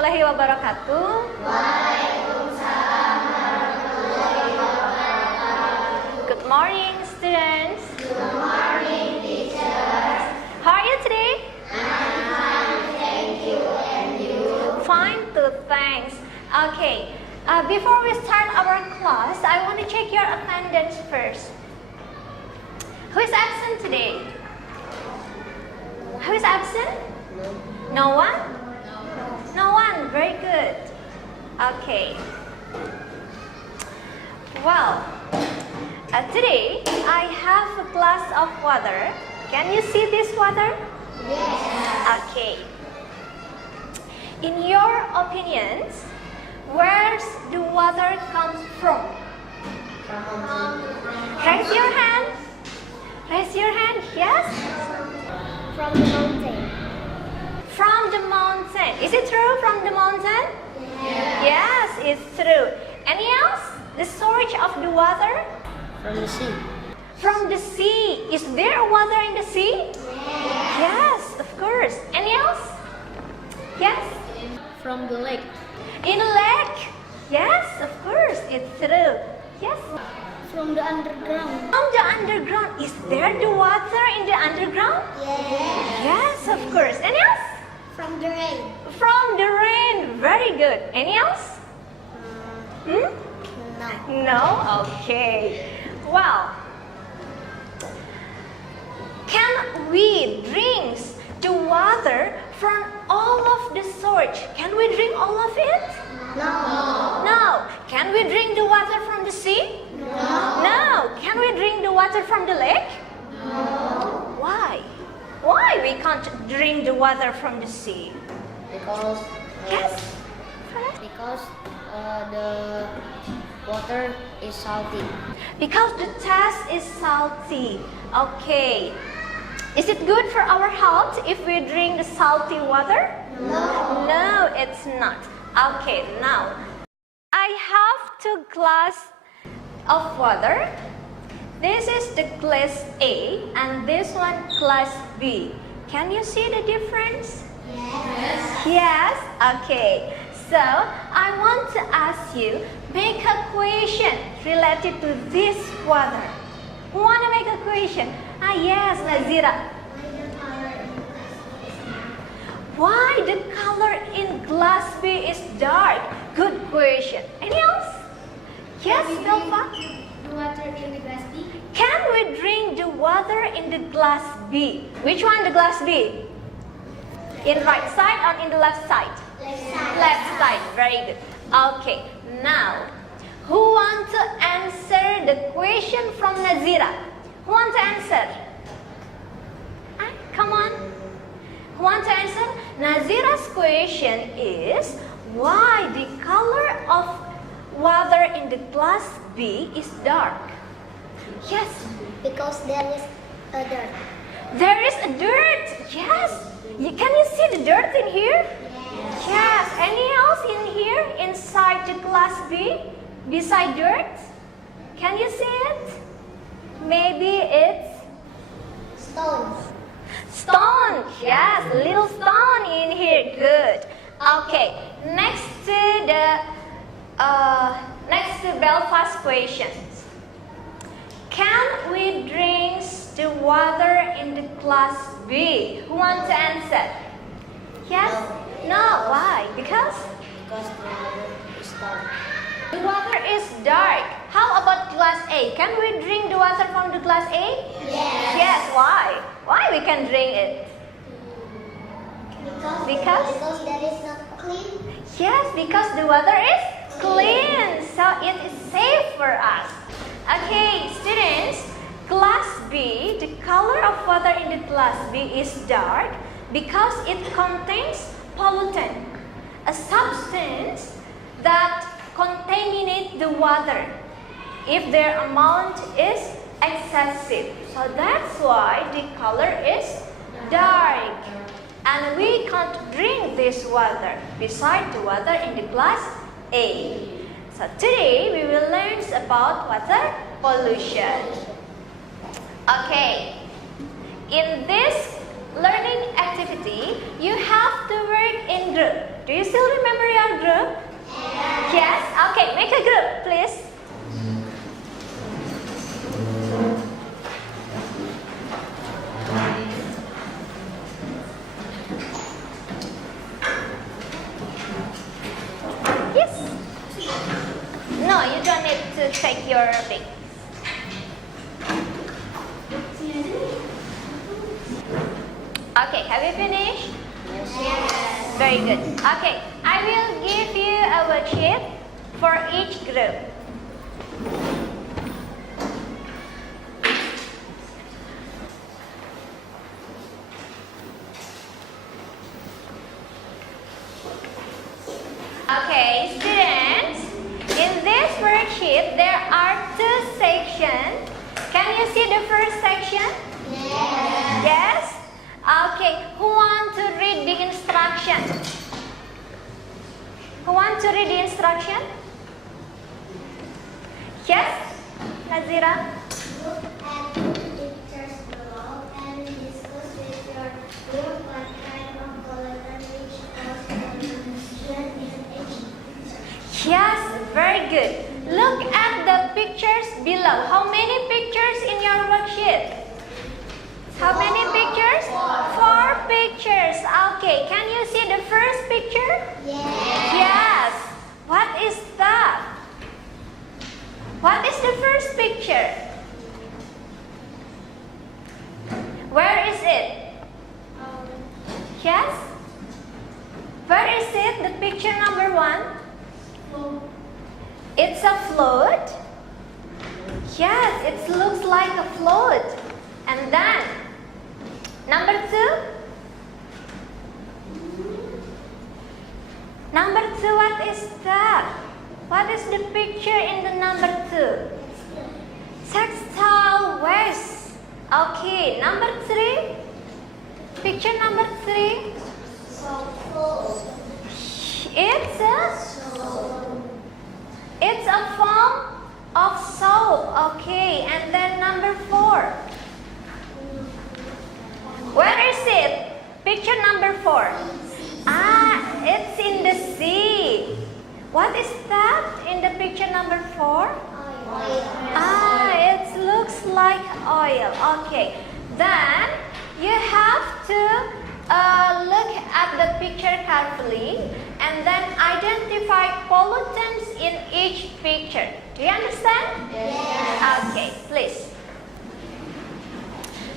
warahmatullahi wabarakatuh. Waalaikumsalam warahmatullahi wabarakatuh. Good morning, students. Good morning, teachers. How are you today? I'm fine, thank you. And you? Fine too, thanks. Okay, before we start our class, I want to check your attendance first. Who is absent today? Who is absent? No one? No one, very good. Okay. Well, today I have a glass of water. Can you see this water? Yes. Okay. In your opinions, where the water comes from? Raise your hand. Raise your hand. Yes? From the mountain. From the mountain. Is it true, from the mountain? Yes. Yes, it's true. Any else? The source of the water? From the sea. From the sea. Is there water in the sea? Yes, of course. Any else? Yes? From the lake. In a lake? Yes, of course. It's true. Yes? From the underground. From the underground. Is there the water in the underground? Yes. Yes, of course. Any else? From the rain. From the rain. Very good. Any else? Hmm? No. No? Okay. Well, can we drink the water from all of the source? Can we drink all of it? No. No. Can we drink the water from the sea? No. No. Can we drink the water from the lake? No. Why? Why we can't drink the water from the sea? Because Yes. because the water is salty. Because the taste is salty. Okay. Is it good for our health if we drink the salty water? No. No, it's not. Okay, now I have 2 glasses of water. This is the glass A and this one glass B. Can you see the difference? Yes. Yes? Okay. So, I want to ask you, make a question related to this water. Who want to make a question? Yes, Nazira. Why the color in glass B is dark? Good question. Any else? Yes, Belva? The water in the glass B? Can we drink the water in the glass B? Which one the glass B? In right side or in the left side? Left side. Left side, very good. Okay, now, who want to answer the question from Nazira? Who want to answer? Come on. Who want to answer? Nazira's question is, why the color of water in the glass B is dark? Yes. Because there is a dirt. There is a dirt. Yes. Can you see the dirt in here? Yes. Any else in here inside the glass B? Beside dirt? Can you see it? Maybe it's Stones. stone. Yes, little stone in here. Good. Okay. Next to Belfast questions. Can we drink the water in the glass B? Who wants to answer? Yes? No. Why? Because Because the water is dark. the water is dark. How about glass A? Can we drink the water from the glass A? Yes. Yes. Why? Why we can drink it? Because there is not clean. Yes, because the water is clean, so it is safe for us. Okay, students, glass B, the color of water in the glass B is dark because it contains pollutant, a substance that contaminates the water if their amount is excessive. So that's why the color is dark. And we can't drink this water beside the water in the glass A. So today we will learn about water pollution. Okay, in this learning activity, you have to work in group. Do you still remember your group? Yes? Okay, make a group, please. Yes? No, you don't need to take your pick. Okay, have you finished? Yes. Very good. Okay, I will give you a worksheet for each group. Okay, students, in this worksheet there are two sections. Can you see the first section? Yes. Yes? Okay, who want to read the instruction? Who want to read the instruction? Yes? Nazira? Look at the pictures below and discuss with your group what kind of collagen which cause confusion in each picture. Yes, very good. Look at the pictures below. How many pictures in your worksheet? How many pictures? 4 pictures. Okay, can you see the first picture? Yes. Yes. What is that? What is the first picture? Where is it? Yes? Where is it? The picture number 1? It's a float. Yes, it looks like a float. And then, number 2? Number 2, what is that? What is the picture in the number 2? Textile waste. Okay, number 3? Picture number 3? It's a form of soap. Okay, and then number 4. Where is it? Picture number 4. Ah, it's in the sea. What is that in the picture number 4? Ah, it looks like oil. Okay, then you have to look at the picture carefully and then identify pollutants in each picture. Do you understand? Yes. Okay, please.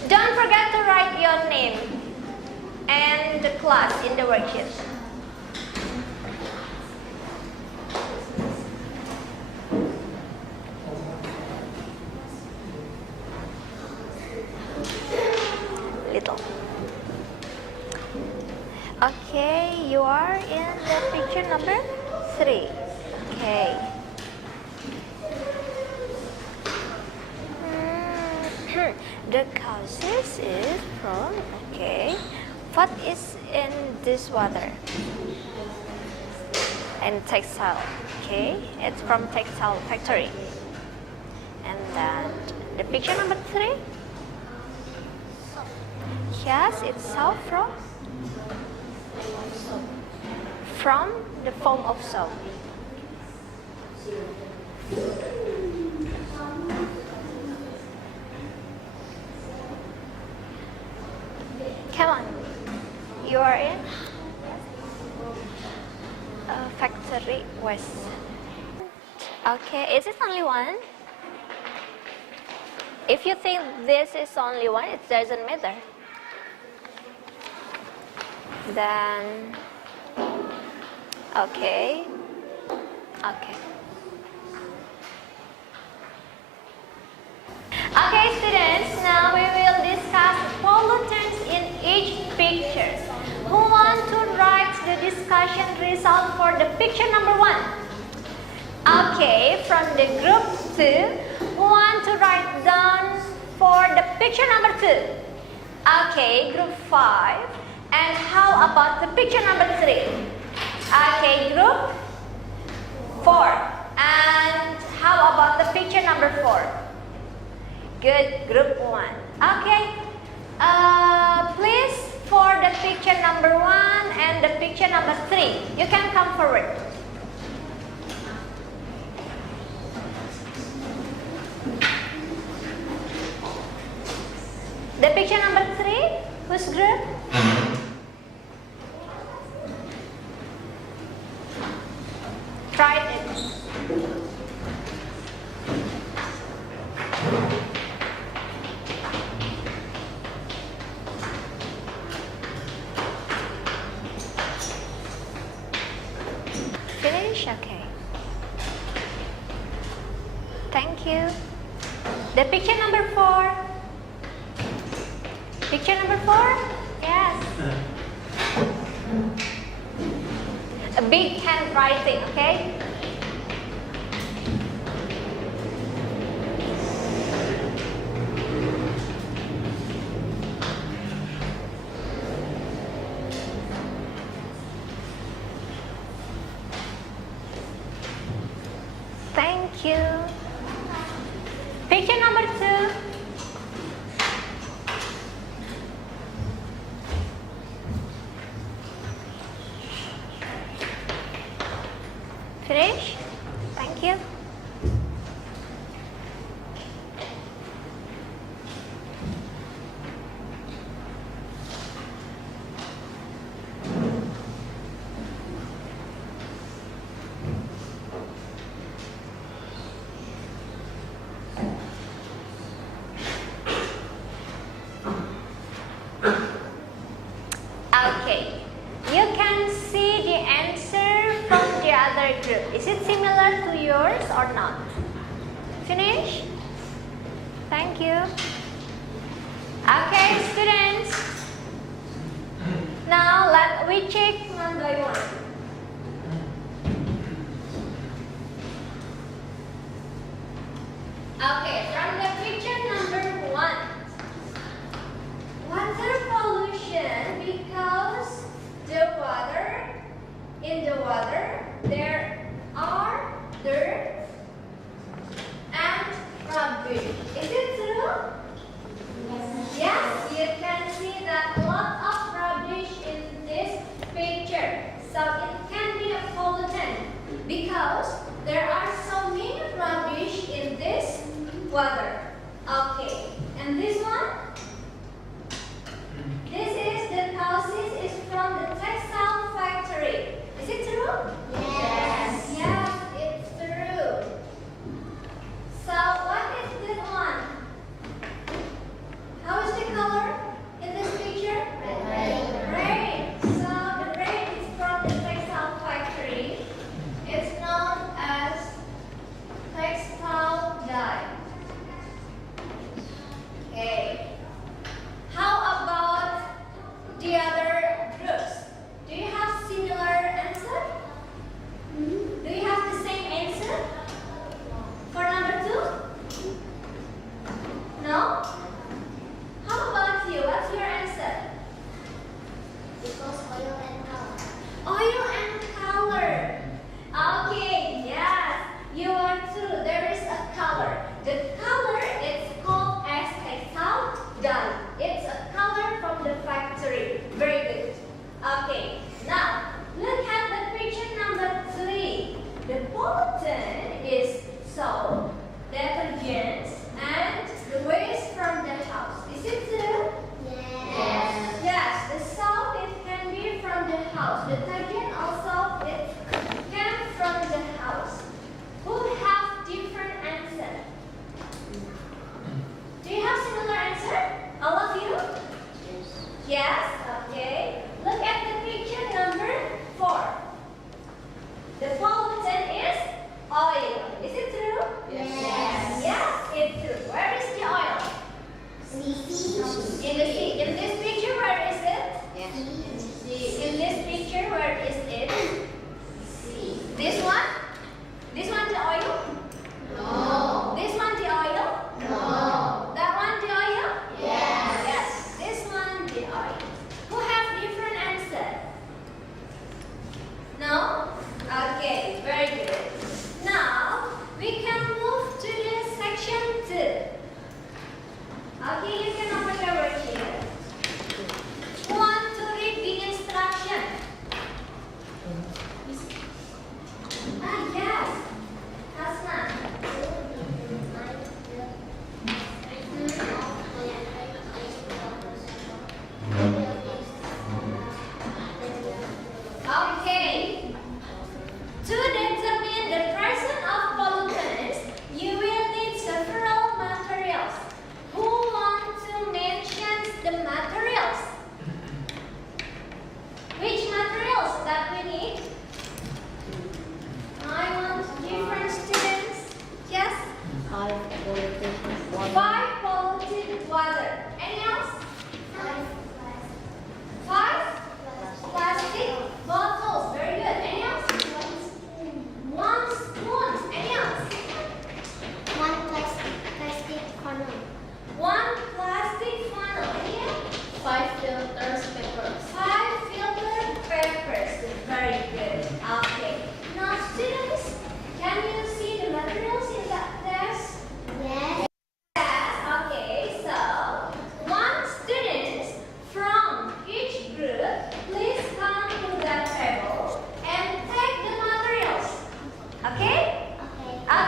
Don't forget to write your name and the class in the worksheet. Little. Okay, you are in the picture number 3. Okay. The causes is from, okay. What is in this water? And textile, okay. It's from textile factory. And then the picture number 3. Yes, it's soap from the foam of soap. Come on, you are in factory waste. Okay, is it only one? If you think this is only one, it doesn't matter. Then, okay. Okay, students, now we will discuss pollutants in each picture. Who want to write the discussion result for the picture number 1? Okay, from the group 2, who want to write down for the picture number 2? Okay, group 5. And how about the picture number 3? Okay, group 4. And how about the picture number 4? Good, group 1. Okay, please for the picture number 1 and the picture number 3. You can come forward. The picture number 3, whose group? Try it. Finish? Okay. Thank you. The picture number 4. Picture number 4? Yes. A big handwriting, okay? Thank you. Picture number 2. Finish? Thank you. Okay. You can see the answer from the other group. Is it similar to yours or not? Finish? Thank you. Okay, students. Now let we check one by one. Okay, from the picture number 1. Water pollution because in the water there are dirt and rubbish. Is it true? Yes, you can see that a lot of rubbish in this picture. So it can be a pollutant because there are so many rubbish in this water. Okay, and this one? This is the causes is from the textile factory. Is it true? Yes. Yes, it's true. So what is this one? How is the color in this picture? Red. Red. So the red is from the textile factory. It's known as textile dye.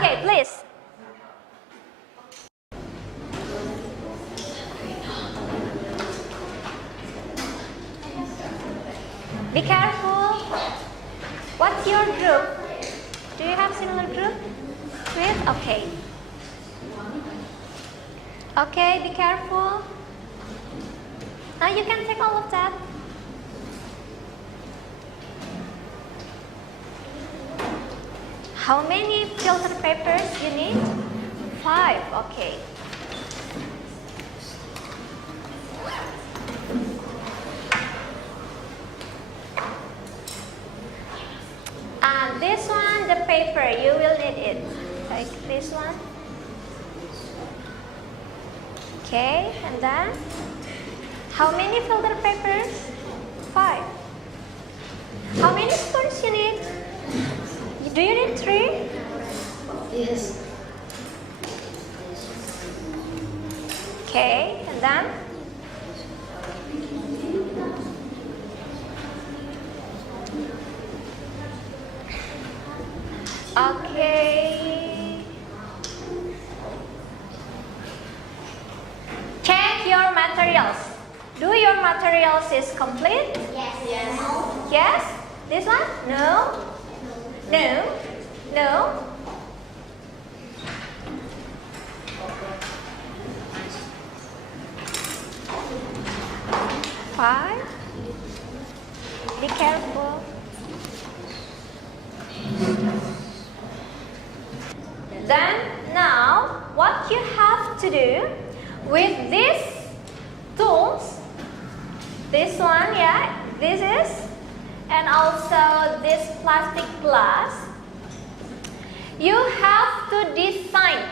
Okay, please. Be careful. What's your group? Do you have similar group? With? Okay. Okay, be careful. Now you can take all of that. How many filter papers you need? 5, okay. And this one, the paper, you will need it. Like this one. Okay, and then how many filter papers? 5. How many spoons you need? Do you need 3? Yes. Okay, and then okay. Check your materials. Do your materials is complete? Yes. Yes. Yes? This one? No? No? No? Five. Be careful. Then now what you have to do with these tools, this one, yeah, this is, and also this plastic glass, you have to design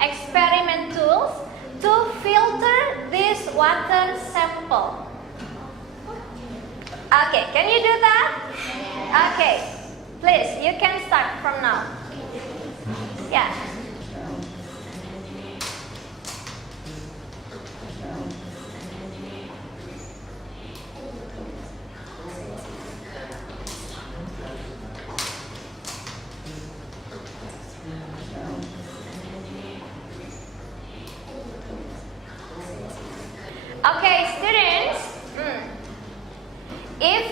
experiment tools to filter this water sample. Okay, can you do that? Okay, please, you can start from now. Yeah. Okay, students, if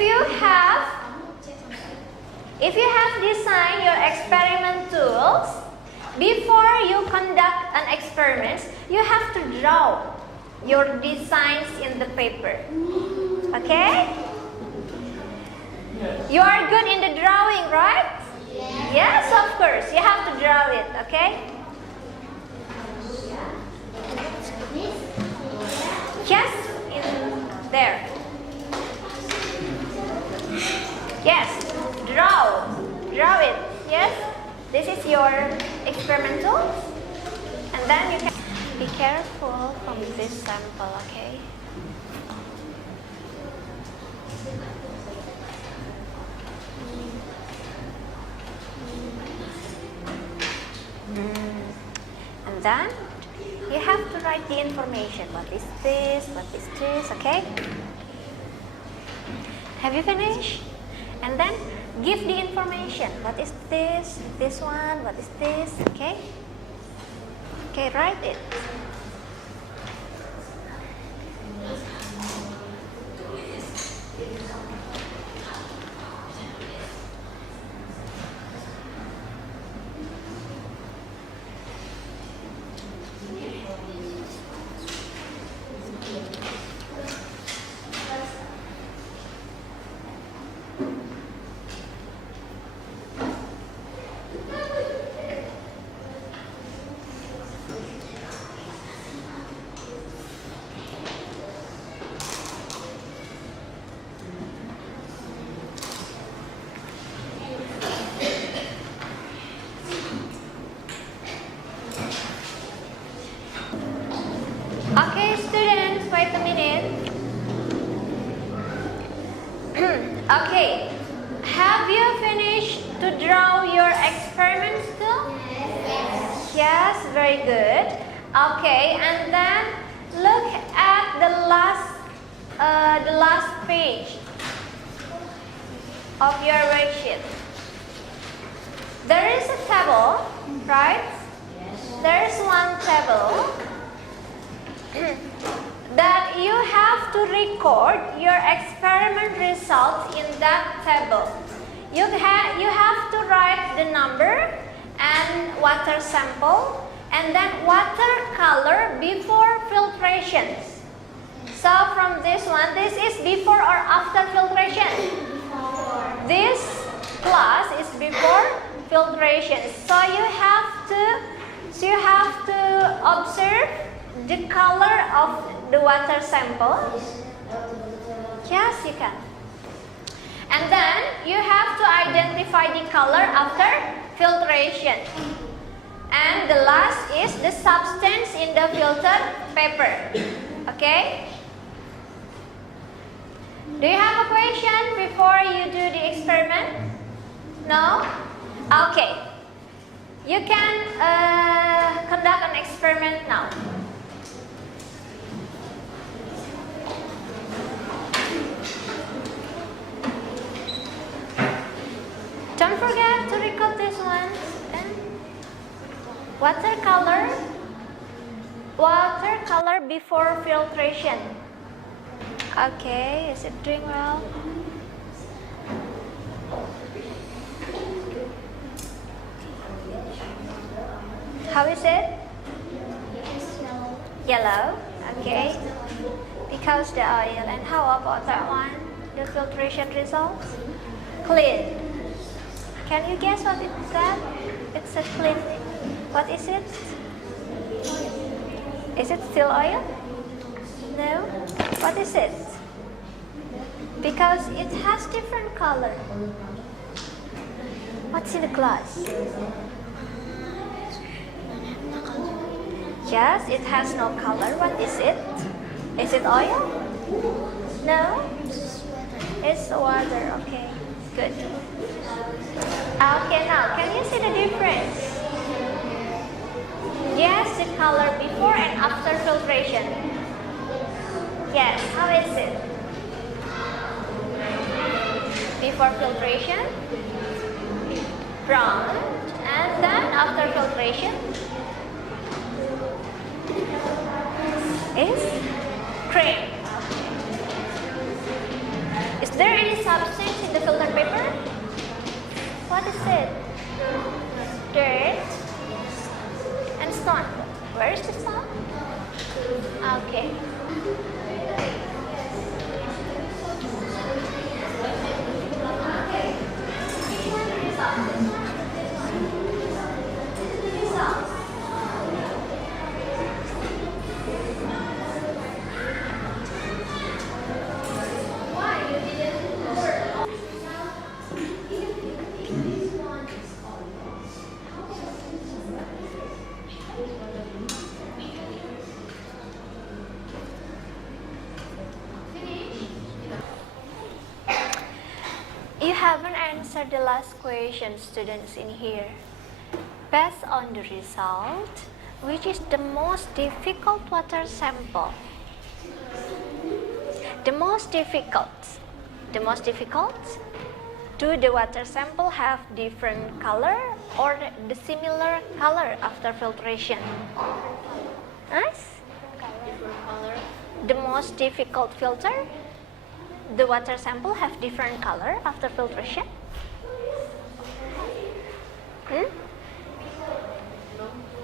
you have designed your experiment tools, before you conduct an experiment, you have to draw your designs in the paper. Okay? You are good in the drawing, right? Yes, of course. You have to draw it, okay? Yes, in there. Yes, draw it. Yes, this is your experimental, and then you can be careful from this sample. Okay. And then you have to write the information. What is this? What is this? Okay? Have you finished? And then give the information. What is this? This one? What is this? Okay? Okay, write it. Okay, students, wait a minute. Okay, have you finished to draw your experiments too? Yes, very good. Okay, and then look at the last page of your worksheet. There is a table, right? There's one table that you have to record your experiment results in that table. You have to write the number and water sample and then watercolor before filtration. So from this one, this is before or after filtration? This class is before filtration. So you have to observe the color of the water sample. Yes, you can. And then you have to identify the color after filtration. And the last is the substance in the filter paper. Okay? Do you have a question before you do the experiment? No? Okay. You can conduct an experiment now. Don't forget to record this one. Watercolor before filtration. Okay, is it doing well? How is it? Yellow. Okay. Because the oil. And how about that one? The filtration results? Clean. Can you guess what it said? It's a clean. What is it? Is it still oil? No. What is it? Because it has different color. What's in the glass? Yes, it has no color. What is it? Is it oil? No? It's water. Okay, good. Okay, now, can you see the difference? Yes, the color before and after filtration. Yes, how is it? Before filtration, brown, and then after filtration is cream. Is there any substance in the filter paper? What is it? Dirt and stone. Where is the stone? Okay. You haven't answered the last question, students, in here. Based on the result, which is the most difficult water sample? The most difficult. Do the water sample have different color or the similar color after filtration? Nice. The most difficult filter. The water sample have different color after filtration?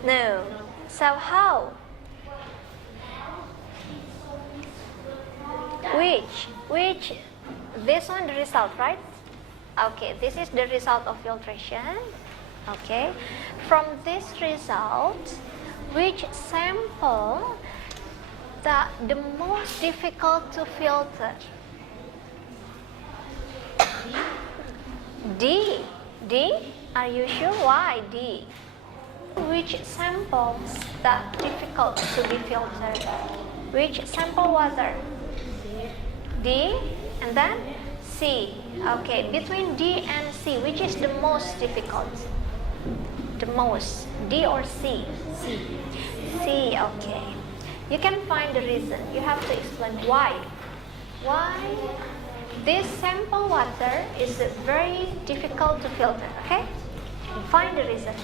No. So how? Which? This one the result, right? Okay, this is the result of filtration. Okay. From this result, which sample the most difficult to filter? D. Are you sure? Why D? Which samples that difficult to be filtered? Which sample water? D and then C. Okay, between D and C, which is the most difficult? The most. D or C? C, okay. You can find the reason. You have to explain why. Why this sample water is very difficult to filter, okay? Find the reason.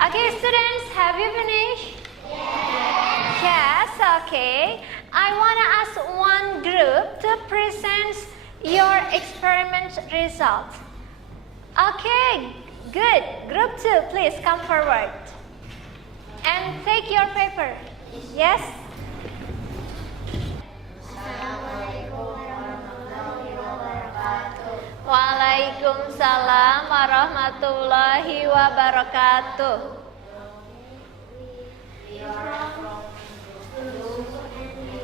Okay, students, have you finished? Yes, okay. I want to ask one group to present your experiment result. Okay, good. Group 2, please come forward. And take your paper. Yes? Assalamualaikum warahmatullahi wabarakatuh. Waalaikumsalam warahmatullahi wabarakatuh. We are from school and we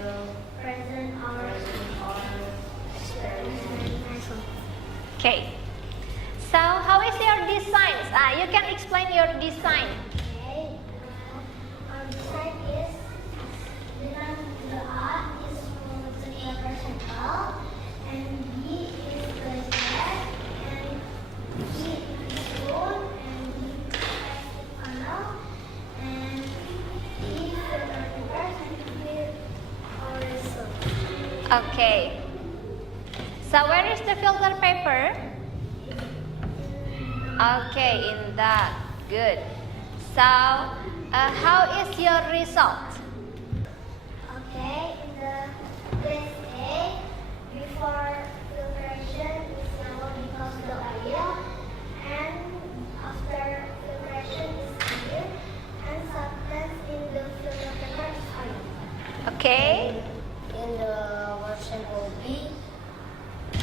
will present our experiment. Okay. So, how is your design? You can explain your design. Okay. Our design is dengan the A is together circle and B is the head and E is spoon and D is plastic funnel and E filter papers and with our result. Okay. So, where is the filter paper? Okay, in that. Good. So, how is your result? Okay, in the place A, before filtration is yellow because the oil, and after filtration is clear, and substance in the filter paper is oil. Okay. In the version B,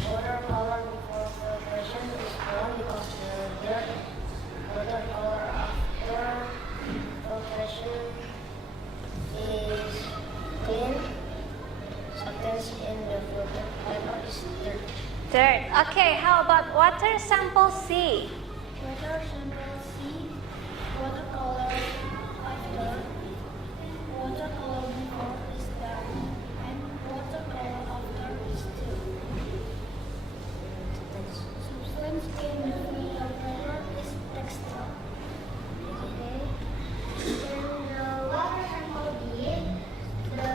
watercolor before filtration is brown because the dirt, watercolor after filtration is clean. Substance in the filter paper is dirt. Third. Okay, how about water sample C? Water sample C, watercolor after, watercolor before is dark, and watercolor after is still. Substance in the filter paper is textile. Okay. In the water sample D, the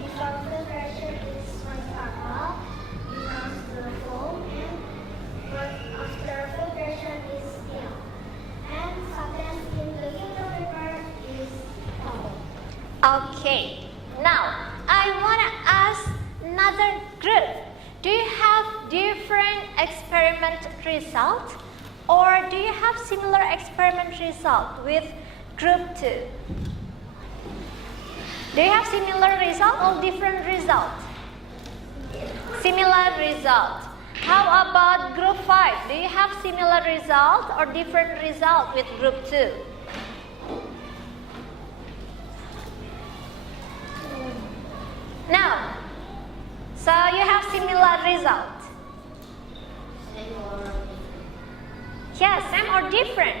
before filtration is white purple becomes the foam and but after filtration is yellow. And substance in the filter paper is purple. Okay. Now, I want to ask another group. Do you have different experiment result? Or do you have similar experiment result with group 2? Do you have similar result or different result? Similar result. How about group 5? Do you have similar result or different result with group 2? No. So you have similar result. Yes, same or different?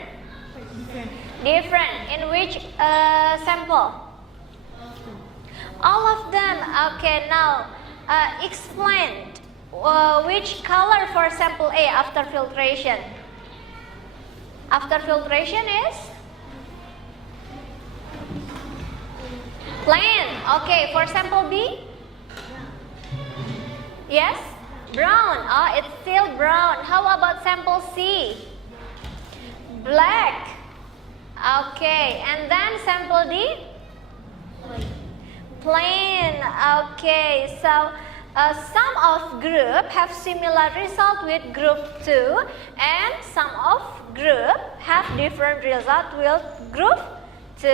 Different. In which sample? All of them. Okay, now explain which color for sample A after filtration. After filtration is plain. Okay, for sample B? Yes? Brown. Oh, it's still brown. How about sample C? Black. Okay, and then sample D? Plain. Okay, so some of group have similar result with group 2 and some of group have different result with group 2.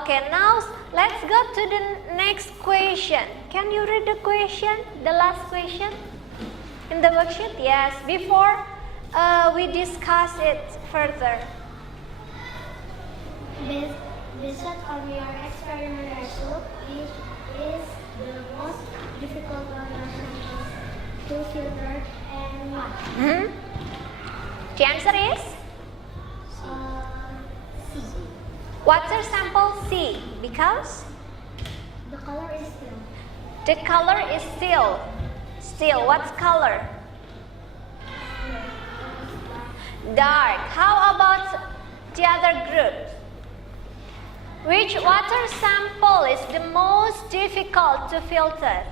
Okay, now let's go to the next question. Can you read the question, the last question in the worksheet? Yes, before we discuss it further. Based on your experiment result, which is the most difficult water samples to filter and why? The answer is C. water sample C because The color is still. the color is still. What color? Dark. How about the other group? Which water sample is the most difficult to filter?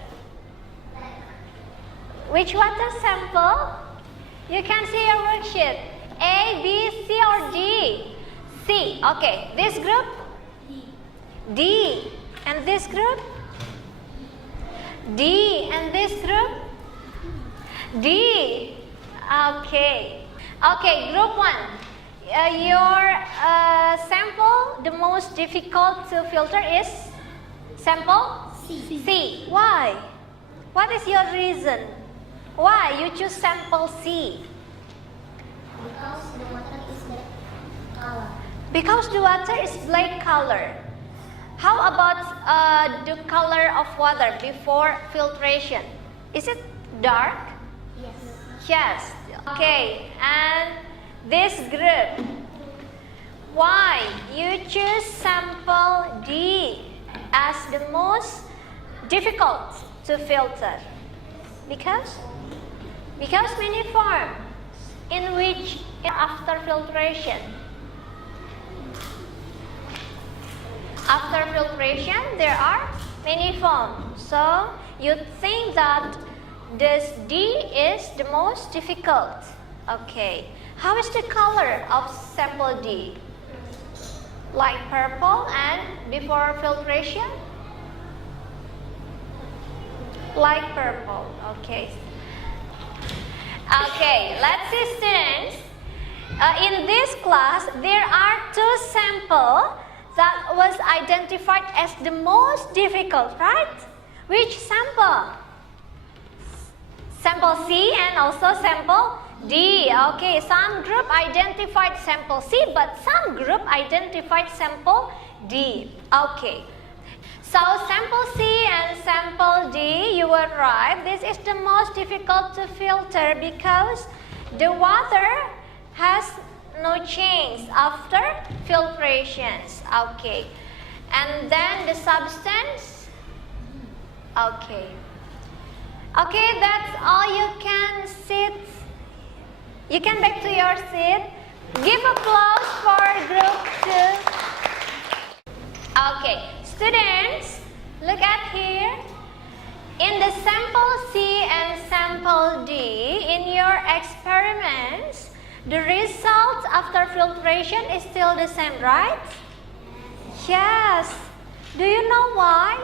Which water sample? You can see your worksheet. A, B, C or D? C. Okay. This group? D. And this group? D. And this group? D. Okay. Okay, group 1. Your sample, the most difficult to filter is sample C. Why? What is your reason? Why you choose sample C? Because the water is black color. Because the water is black color. How about the color of water before filtration? Is it dark? Yes. Yes. Okay. And this group, why you choose sample D as the most difficult to filter? Because many forms in which after filtration. After filtration, there are many forms. So you think that this D is the most difficult. Okay. How is the color of sample D? Like purple, and before filtration? Like purple. Okay. Okay, let's see, students. In this class, there are 2 samples that was identified as the most difficult, right? Which sample? Sample C and also sample D. Okay, some group identified sample C, but some group identified sample D. Okay. So sample C and sample D, you were right. This is the most difficult to filter because the water has no change after filtrations. Okay. And then the substance. Okay. Okay, that's all you can sit. You can back to your seat. Give applause for group 2. Okay, students, look at here. In the sample C and sample D, in your experiments, the result after filtration is still the same, right? Yes. Do you know why?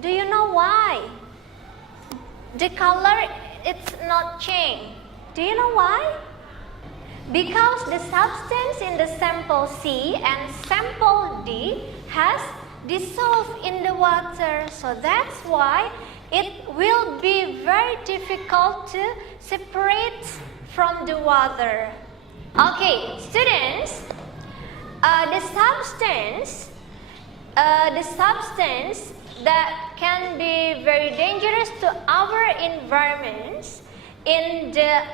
Do you know why? The color, it's not changed. Do you know why? Because the substance in the sample C and sample D has dissolved in the water. So that's why it will be very difficult to separate from the water. Okay, students, the substance that can be very dangerous to our environments in the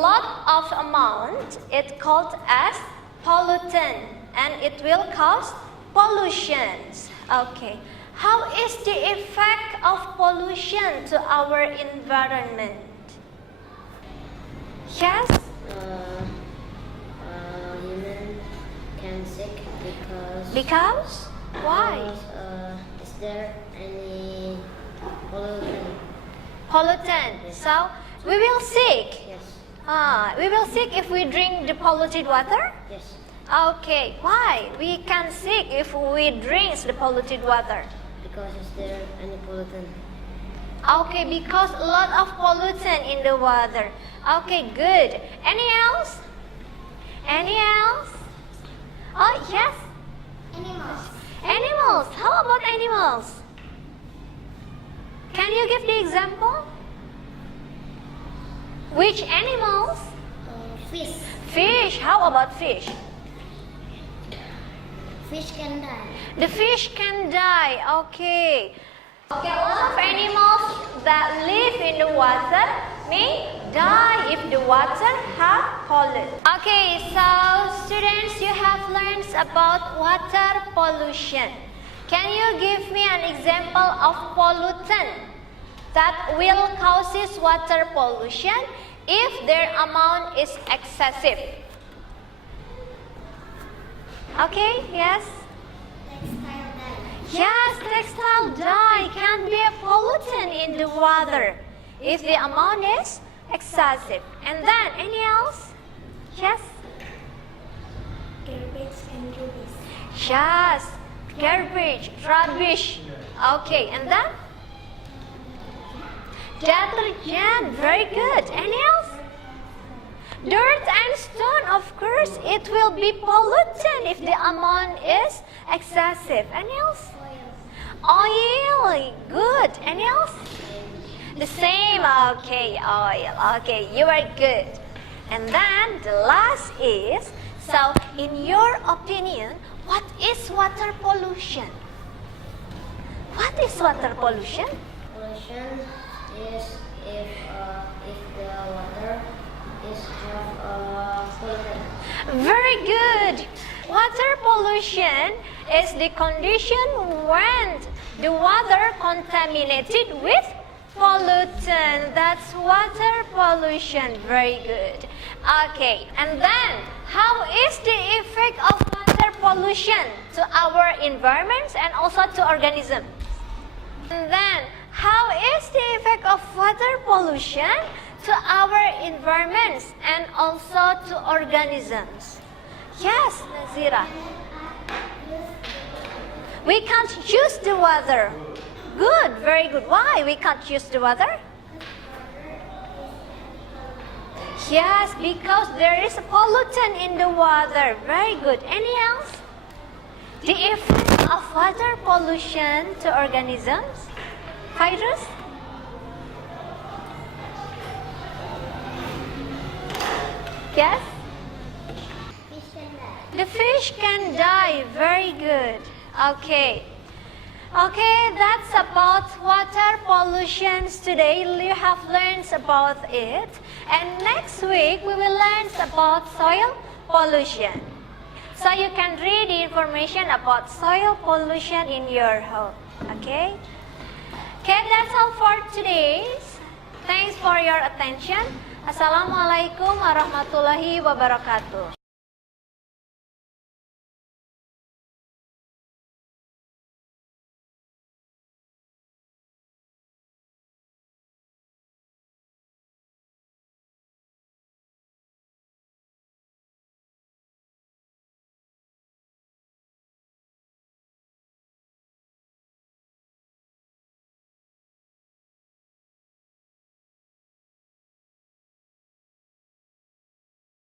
lot of amount, it's called as pollutant, and it will cause pollutions. Okay, how is the effect of pollution to our environment? Yes? Human can sick Because? Why? Is there any pollution? Pollutant. So we will sick. Yes. We will sick if we drink the polluted water? Yes. Okay, why? We can sick if we drink the polluted water. Because is there any pollutant? Okay, because a lot of pollutant in the water. Okay, good. Any else? Any else? Oh, yes. Animals. Animals. How about animals? Can you give the example? Which animals? Fish. Fish. How about fish? Fish can die. The fish can die. Okay. Okay, a lot of animals that live in the water may die if the water have polluted. Okay, so students, you have learned about water pollution. Can you give me an example of pollutant that will causes water pollution if their amount is excessive? Okay, yes? Textile dye. Yes, textile dye can be a pollutant in the water if the amount is excessive. And then, any else? Yes? Garbage and rubbish. Yes, garbage, rubbish. Okay, and then? Detergent, very good. Any else? Dirt and stone, of course, it will be pollutant if the amount is excessive. Any else? Oil, good. Any else? The same, okay, oil. Okay, you are good. And then the last is, so in your opinion, what is water pollution? What is water pollution? Pollution is if the water is polluted. Very good. Water pollution is the condition when the water contaminated with pollutant. That's water pollution. Very good. Okay, and then how is the effect of water pollution to our environments and also to organisms? And then how is the effect of water pollution to our environments and also to organisms? Yes, Nazira. We can't use the water. Good, very good. Why we can't use the water? Yes, because there is a pollutant in the water. Very good. Any else? The effect of water pollution to organisms? Virus? Yes? Fish can die. The fish can die. Very good. Okay. Okay, that's about water pollution today. You have learned about it. And next week, we will learn about soil pollution. So you can read the information about soil pollution in your home. Okay? Okay, that's all for today. Thanks for your attention. Assalamualaikum warahmatullahi wabarakatuh.